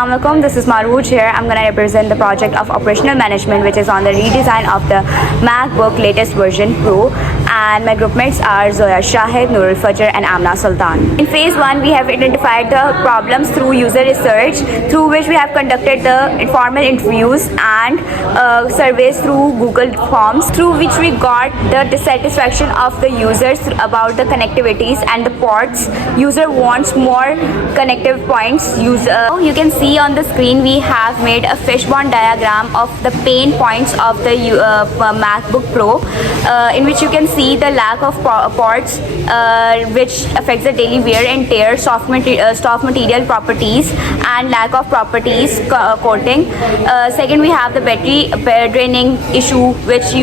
Assalamualaikum, this is Marooj here. I'm going to represent the project of operational management, which is on the redesign of the MacBook latest version Pro. And my group mates are Zoya Shahid, Nurul Fajr and Amna Sultan. In phase 1, we have identified the problems through user research, through which we have conducted the informal interviews and surveys through Google Forms, through which we got the dissatisfaction of the users about the connectivities and the ports. User wants more connective points. You can see on the screen we have made a fishbone diagram of the pain points of the MacBook Pro, in which you can see the lack of ports, which affects the daily wear and tear, soft material properties and lack of properties coating. Second, we have the battery draining issue, which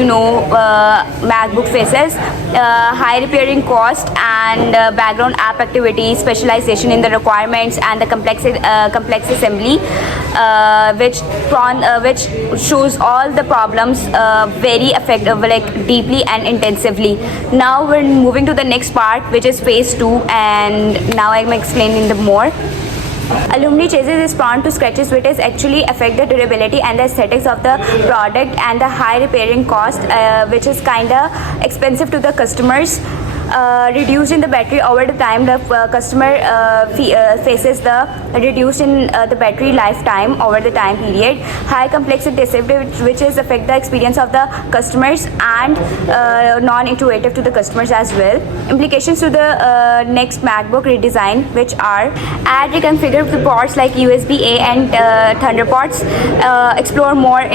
MacBook faces, high repairing cost and background app activity, specialization in the requirements and the complex assembly, which shows all the problems very effective, like deeply and intensively. Now we're moving to the next part, which is phase 2, and now I'm explaining the more. Alumni chassis is prone to scratches, which is actually affect the durability and the aesthetics of the product, and the high repairing cost, which is kinda expensive to the customers. Reduced in the battery over the time, the customer faces the reduced in the battery lifetime over the time period. High complexity which is affect the experience of the customers and non-intuitive to the customers as well. Implications to the next MacBook redesign, which are add reconfigure the ports like USB-A and Thunder ports, explore more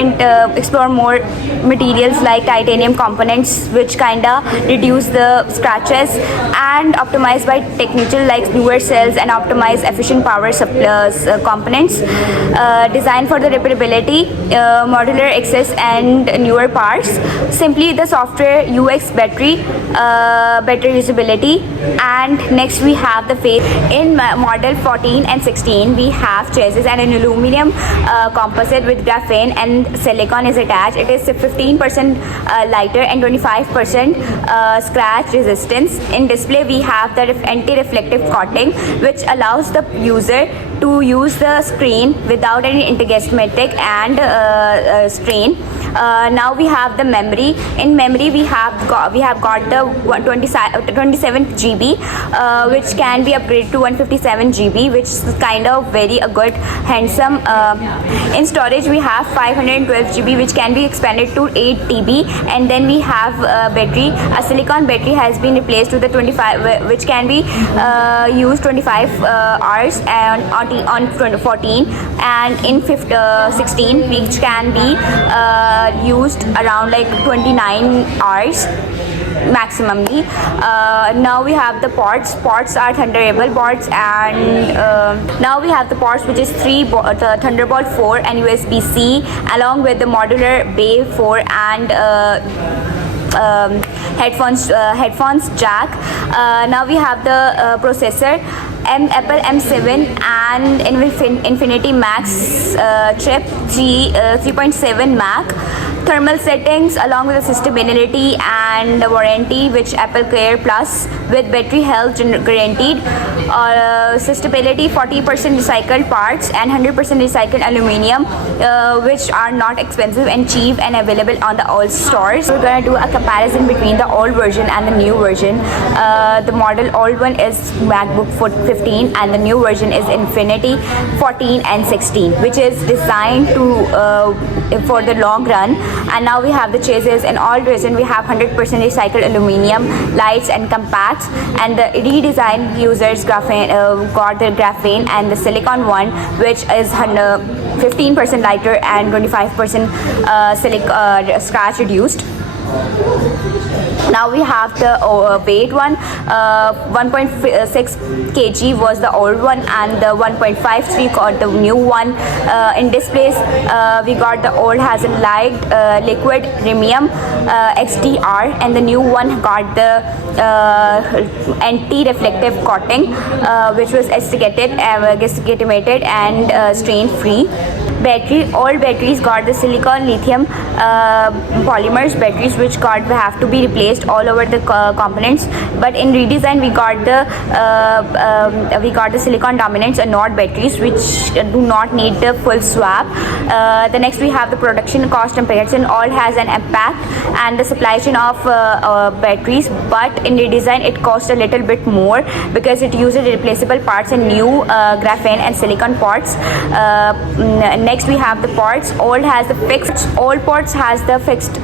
materials like titanium components, which kinda reduce the scratches, and optimized by technical like newer cells and optimized efficient power components. Designed for the repairability, modular access and newer parts. Simply the software, UX, better usability. And next we have the phase. In model 14 and 16, we have chassis and an aluminum composite with graphene and silicon is attached. It is 15% lighter and 25% scratch resistant. In display, we have the anti-reflective coating, which allows the user to use the screen without any intergalactic and strain. Now we have the memory. In memory, we have got the 27 GB, which can be upgraded to 157 GB, which is kind of very a good handsome. In storage, we have 512 GB, which can be expanded to 8 TB, and then we have battery. A silicon battery has been replaced with the 25, which can be used 25 hours and on 14, and in 16, which can be used around like 29 hours maximally. Now we have the ports. Ports are Thunderbolt ports, and now we have the ports, which is 3 Thunderbolt 4 and USB-C, along with the modular Bay 4 and headphones jack. Now we have the processor, Apple M7 and Infinity Max chip 3.7 Mac. Thermal settings along with the sustainability and the warranty, which Apple Care Plus with battery health guaranteed. Sustainability, 40% recycled parts and 100% recycled aluminium, which are not expensive and cheap and available on the all stores. We're gonna do a comparison between the old version and the new version. The model old one is MacBook 15 and the new version is Infinity 14 and 16, which is designed to for the long run. And now we have the chassis. In all version we have 100% recycled aluminium, lights and compacts, and the redesigned users graphene got the graphene and the silicon one, which is 15% lighter and 25% scratch reduced. Now we have the weight one. 1.6 kg was the old one, and the 1.53 got the new one. In displays, we got the old has a light liquid rhenium XDR, and the new one got the anti-reflective coating, which was estimated and strain free. battery. All batteries got the silicon lithium polymers batteries, which have to be replaced all over the components. But in redesign, we got the silicon dominants and not batteries, which do not need the full swap. The next we have the production cost comparison. All has an impact and the supply chain of batteries, but in redesign it costs a little bit more because it uses replaceable parts and new graphene and silicon parts. Next we have the ports. All has the fixed. All ports has the fixed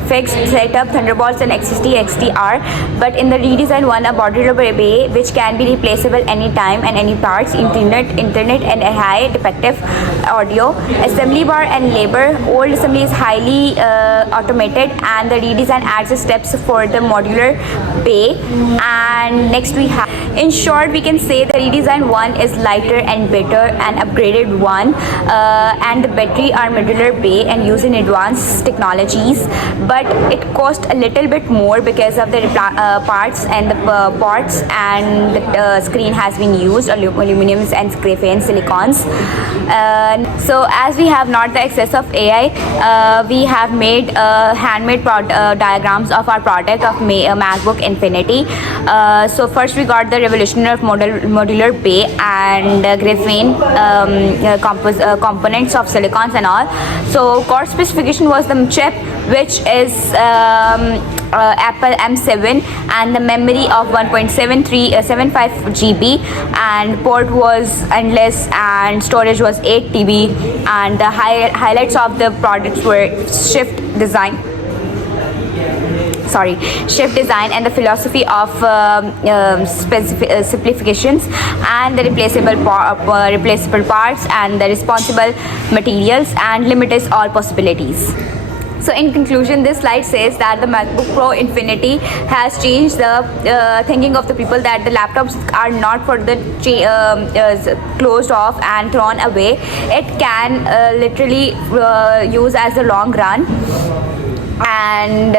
setup, Thunderbolts and XST XDR. But in the redesign one, a modular bay which can be replaceable anytime and any parts, internet and a high defective audio. Assembly bar and labor. Old assembly is highly automated, and the redesign adds the steps for the modular bay. And next we have, in short, we can say the redesign one is lighter and better and upgraded one, and the battery are modular bay and using advanced technologies, but it cost a little bit more because of the parts and the ports, and the screen has been used aluminums and graphene silicons. So as we have not the access of AI, we have made handmade diagrams of our product of MacBook Infinity. So first we got the revolutionary of modular bay and graphene components of silicons and all. So core specification was the chip, which is Apple M7, and the memory of 1.75 GB, and port was endless, and storage was 8 TB, and the highlights of the products were shift design and the philosophy of simplifications, and the replaceable parts, and the responsible materials, and limits all possibilities. So in conclusion, this slide says that the MacBook Pro Infinity has changed the thinking of the people, that the laptops are not for the closed off and thrown away. It can literally use as a long run. And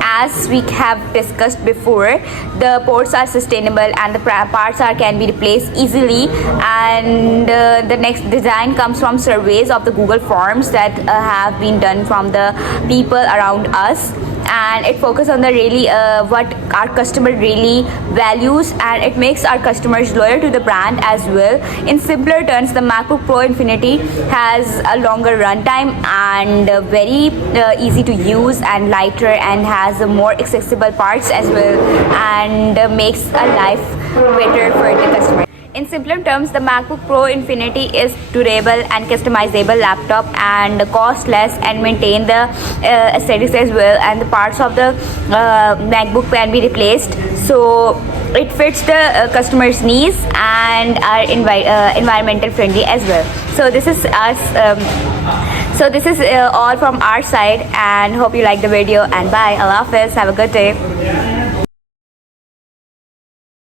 as we have discussed before, the ports are sustainable and the parts can be replaced easily. And the next design comes from surveys of the Google Forms that have been done from the people around us, and it focuses on the really what our customer really values, and it makes our customers loyal to the brand as well. In simpler terms, the MacBook Pro Infinity has a longer runtime and very easy to use and lighter, and has more accessible parts as well, and makes a life better for the customer. In simpler terms, the MacBook Pro Infinity is durable and customizable laptop, and cost less, and maintain the aesthetics as well, and the parts of the MacBook can be replaced, so it fits the customer's needs and are environmental friendly as well. So this is us. So this is all from our side, and hope you like the video, and bye. Allah Hafiz. Have a good day.